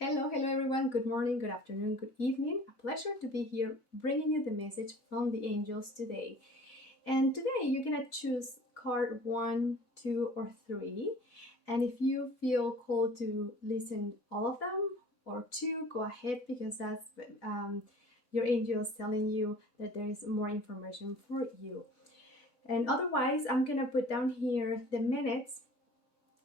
Hello everyone. Good morning, good afternoon, good evening. A pleasure to be here bringing you the message from the angels today. And today you're gonna choose card one, two, or three. And if you feel called to listen all of them or two, go ahead because that's your angels telling you that there is more information for you. And otherwise, I'm gonna put down here the minutes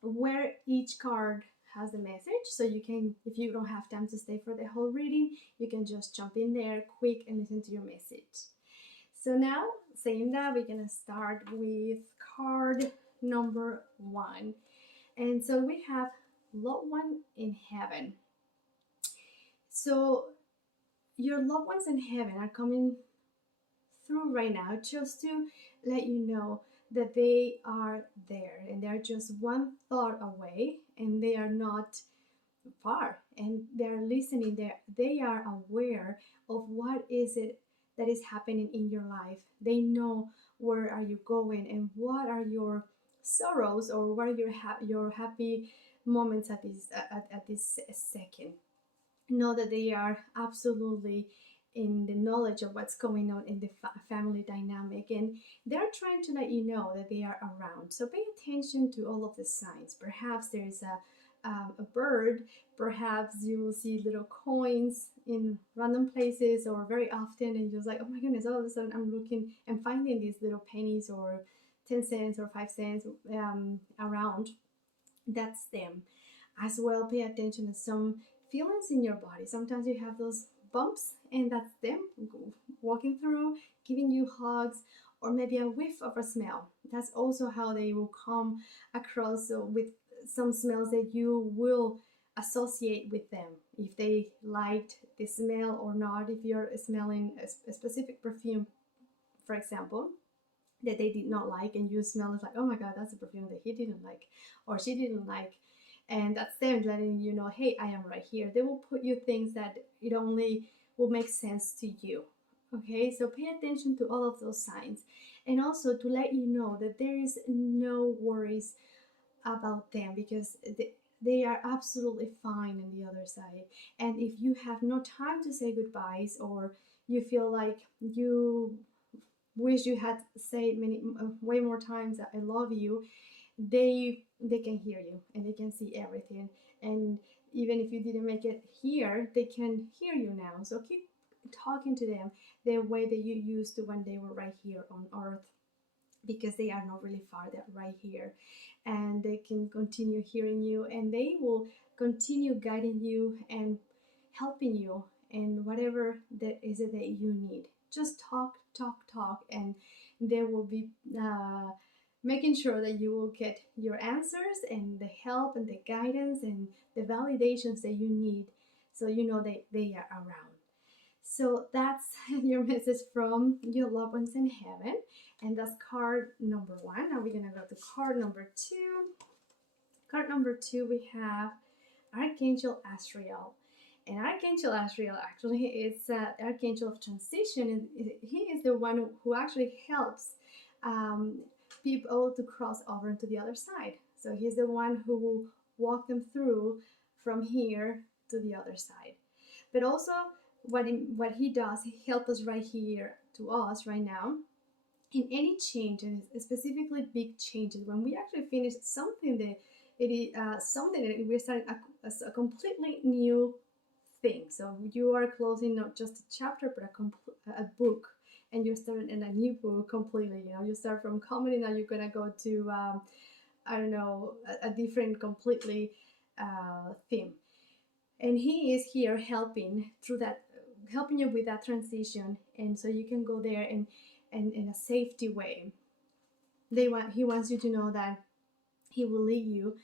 where each card has the message, so you can, if you don't have time to stay for the whole reading, you can just jump in there quick and listen to your message. So now, saying that, we're gonna start with card number one. And so we have loved one in heaven. So your loved ones in heaven are coming through right now just to let you know that they are there and they're just one thought away and they are not far and they're listening. They are aware of what is it that is happening in your life. They know where are you going and what are your sorrows or what are your happy moments at this second. Know that they are absolutely in the knowledge of what's going on in the family dynamic, and they're trying to let you know that they are around. So pay attention to all of the signs. Perhaps there's a bird, perhaps you will see little coins in random places or very often, and you're just like, oh my goodness, all of a sudden I'm looking and finding these little pennies or 10 cents or 5 cents around. That's them. As well, pay attention to some feelings in your body. Sometimes you have those bumps, and that's them walking through, giving you hugs, or maybe a whiff of a smell. That's also how they will come across with some smells that you will associate with them. If they liked the smell or not, if you're smelling a specific perfume, for example, that they did not like, and you smell it's like, oh my god, that's a perfume that he didn't like or she didn't like, and that's them letting you know, hey, I am right here. They will put you things that it only will make sense to you. Okay, so pay attention to all of those signs, and also to let you know that there is no worries about them because they are absolutely fine on the other side. And if you have no time to say goodbyes, or you feel like you wish you had said many way more times that I love you, they can hear you and they can see everything. And even if you didn't make it here, they can hear you now. So keep talking to them the way that you used to when they were right here on earth, because they are not really far, they're right here, and they can continue hearing you, and they will continue guiding you and helping you in whatever that is it that you need. Just talk, talk, talk, and they will be making sure that you will get your answers and the help and the guidance and the validations that you need, so you know they are around. So that's your message from your loved ones in heaven. And that's card number one. Now we're going to go to card number two. Card number two, we have Archangel Asriel. And Archangel Asriel actually is Archangel of Transition. And he is the one who actually helps people to cross over to the other side. So he's the one who will walk them through from here to the other side. But also, what he does, he helps us right here to us right now in any changes, specifically big changes. When we actually finish something that it is something that we're starting a completely new thing. So you are closing not just a chapter but a book, and you're starting in a new book completely. You know, you start from comedy, now you're gonna go to I don't know, a different completely theme, and he is here helping through that, helping you with that transition, and so you can go there and in a safety way. He wants you to know that he will lead you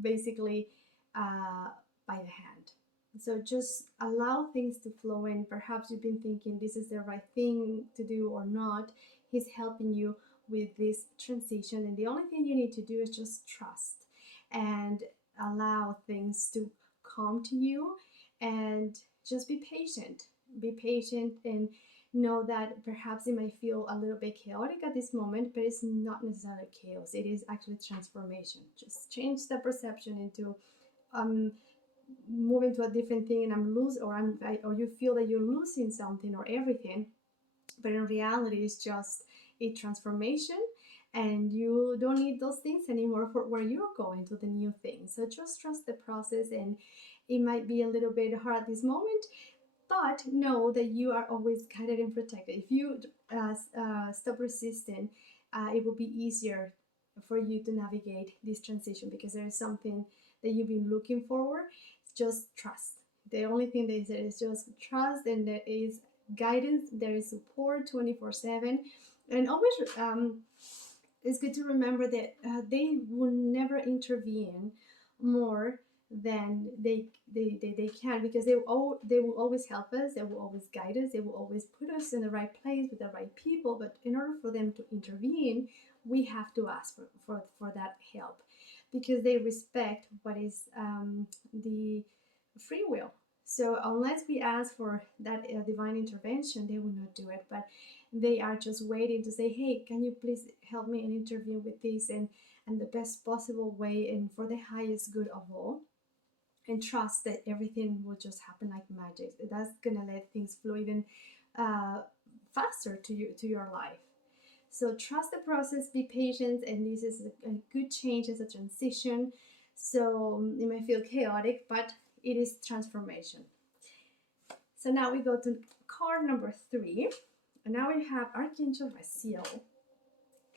basically by the hand. So just allow things to flow in. Perhaps you've been thinking this is the right thing to do or not. He's helping you with this transition, and the only thing you need to do is just trust and allow things to come to you, and just be patient. Be patient and know that perhaps it might feel a little bit chaotic at this moment, but it's not necessarily chaos. It is actually transformation. Just change the perception into moving to a different thing and or you feel that you're losing something or everything, but in reality it's just a transformation, and you don't need those things anymore for where you're going to the new thing. So just trust the process, and it might be a little bit hard at this moment, but know that you are always guided and protected. If you stop resisting, it will be easier for you to navigate this transition, because there is something that you've been looking forward. Just trust. The only thing they say is just trust, and there is guidance, there is support 24/7, and always it's good to remember that they will never intervene more than they can, because they will always help us, they will always guide us, they will always put us in the right place with the right people. But in order for them to intervene, we have to ask for that help, because they respect what is the free will. So unless we ask for that divine intervention, they will not do it. But they are just waiting to say, hey, can you please help me and intervene with this, and the best possible way, and for the highest good of all. And trust that everything will just happen like magic. That's gonna let things flow even faster to your life. So trust the process, be patient, and this is a good change, it's a transition. So it may feel chaotic, but it is transformation. So now we go to card number 3, and now we have Archangel Raziel,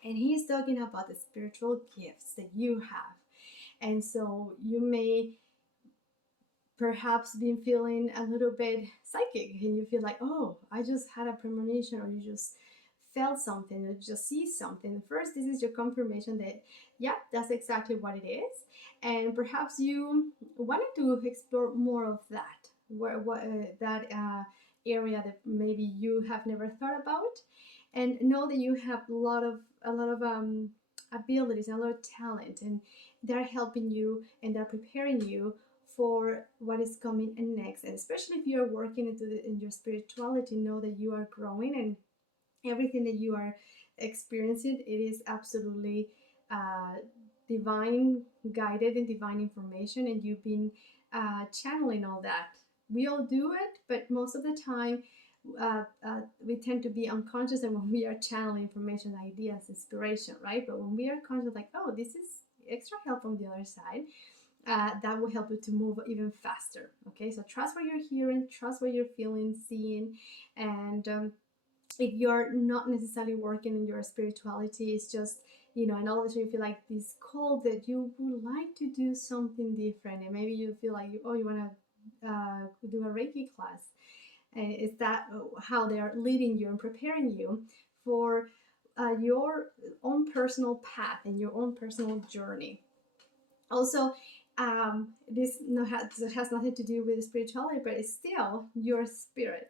and he's talking about the spiritual gifts that you have. And so you may perhaps been feeling a little bit psychic, and you feel like, oh, I just had a premonition, or you just felt something, or you just see something. First, this is your confirmation that, yeah, that's exactly what it is. And perhaps you wanted to explore more of that, that area that maybe you have never thought about, and know that you have a lot of abilities and a lot of talent, and they're helping you and they're preparing you for what is coming next. And especially if you are working in your spirituality, know that you are growing, and everything that you are experiencing, it is absolutely divine guided and divine information, and you've been channeling all that. We all do it, but most of the time we tend to be unconscious, and when we are channeling information, ideas, inspiration, right? But when we are conscious, like, oh, this is extra help on the other side, that will help you to move even faster. Okay, so trust what you're hearing, trust what you're feeling, seeing, and if you're not necessarily working in your spirituality, it's just, and all of a sudden you feel like this call that you would like to do something different, and maybe you feel like, you want to do a Reiki class. And is that how they are leading you and preparing you for your own personal path and your own personal journey? Also, this has nothing to do with spirituality, but it's still your spirit.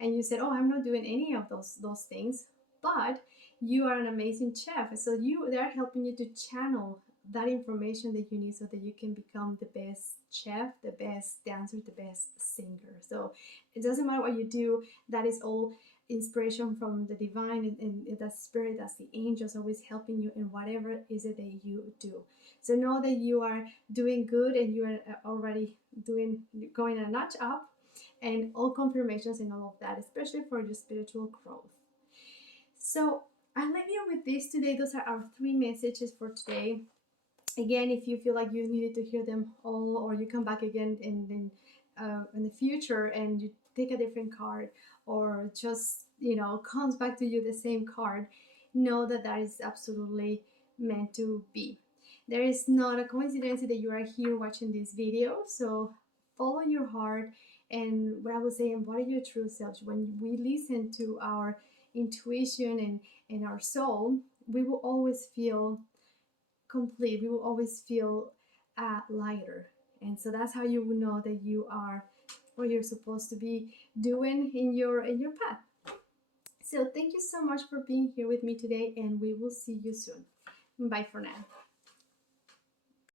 And you said, oh, I'm not doing any of those things, but you are an amazing chef. So they're helping you to channel that information that you need, so that you can become the best chef, the best dancer, the best singer. So it doesn't matter what you do, that is all inspiration from the divine, and that spirit, that's the angels always helping you in whatever is it that you do. So know that you are doing good, and you are already going a notch up, and all confirmations and all of that, especially for your spiritual growth. So I leave you with this today. Those are our 3 messages for today. Again, if you feel like you needed to hear them all, or you come back again in the future and you take a different card, or just comes back to you the same card, know that that is absolutely meant to be. There is not a coincidence that you are here watching this video. So follow your heart, and what I would say, embody your true self. When we listen to our intuition and our soul, we will always feel complete. We will always feel lighter. And so that's how you will know that you are what you're supposed to be doing in your path. So thank you so much for being here with me today, and we will see you soon. Bye for now.